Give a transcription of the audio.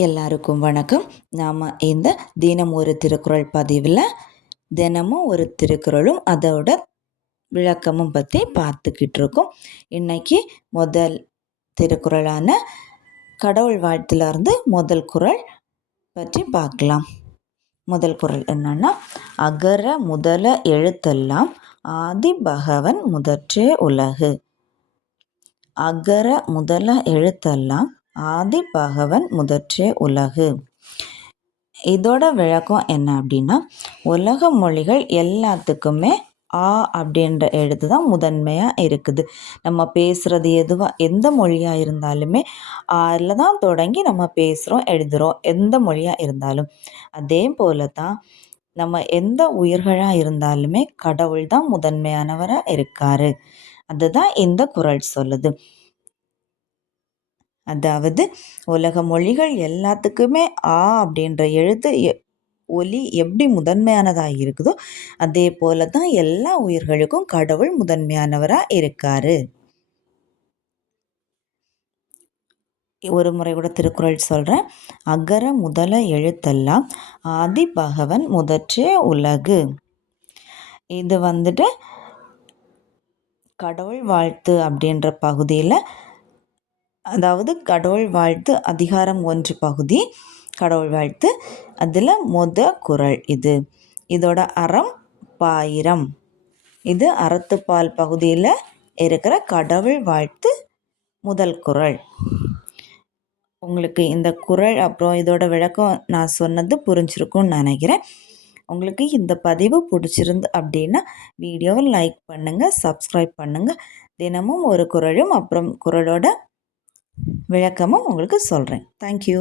எல்லாருக்கும் வணக்கம். நாம் இந்த தினம் ஒரு திருக்குறள் பதிவில் தினமும் ஒரு திருக்குறளும் அதோட விளக்கமும் பற்றி பார்த்துக்கிட்டு இருக்கோம். இன்றைக்கி முதல் திருக்குறளான கடவுள் வாழ்த்திலிருந்து முதல் குறள் பற்றி பார்க்கலாம். முதல் குறள் என்னன்னா, அகர முதல எழுத்தெல்லாம் ஆதி பகவன் முதற்றே உலகு. அகர முதல எழுத்தெல்லாம் ஆதி பகவன் முதற்றே உலகு. இதோட விளக்கம் என்ன அப்படின்னா, உலக மொழிகள் எல்லாத்துக்குமே ஆ அப்படின்ற எழுத்து தான் முதன்மையாக இருக்குது. நம்ம பேசுகிறது எந்த மொழியாக இருந்தாலுமே அதில் தான் தொடங்கி நம்ம பேசுகிறோம், எழுதுகிறோம், எந்த மொழியாக இருந்தாலும். அதே போல தான் நம்ம எந்த உயிர்களாக இருந்தாலுமே கடவுள் தான் முதன்மையானவராக இருக்கார். அதுதான் இந்த குறள் சொல்லுது. அதாவது உலக மொழிகள் எல்லாத்துக்குமே ஆ அப்படின்ற எழுத்து ஒலி எப்படி முதன்மையானதாக இருக்குதோ அதே போல தான் எல்லா உயிர்களுக்கும் கடவுள் முதன்மையானவராக இருக்காரு. ஒரு முறை கூட திருக்குறள் சொல்கிறேன். அகர முதல எழுத்தெல்லாம் ஆதி பகவன் முதற்றே உலகு. இது வந்துட்டு கடவுள் வாழ்த்து அப்படின்ற பகுதியில், அதாவது கடவுள் வாழ்த்து அதிகாரம் 1 பகுதி கடவுள் வாழ்த்து, அதில் குறள் இது. இதோட அறம் பாயிரம். இது அறத்துப்பால் பகுதியில் இருக்கிற கடவுள் வாழ்த்து முதல் குறள். உங்களுக்கு இந்த குறள் அப்புறம் இதோட விளக்கம் நான் சொன்னது புரிஞ்சிருக்கும்னு நினைக்கிறேன். உங்களுக்கு இந்த பதிவு பிடிச்சிருந்து அப்படின்னா வீடியோவை லைக் பண்ணுங்கள், சப்ஸ்கிரைப் பண்ணுங்கள். தினமும் ஒரு குறளும் அப்புறம் குறளோட விளக்கமும் உங்களுக்கு சொல்கிறேன். தேங்க்யூ.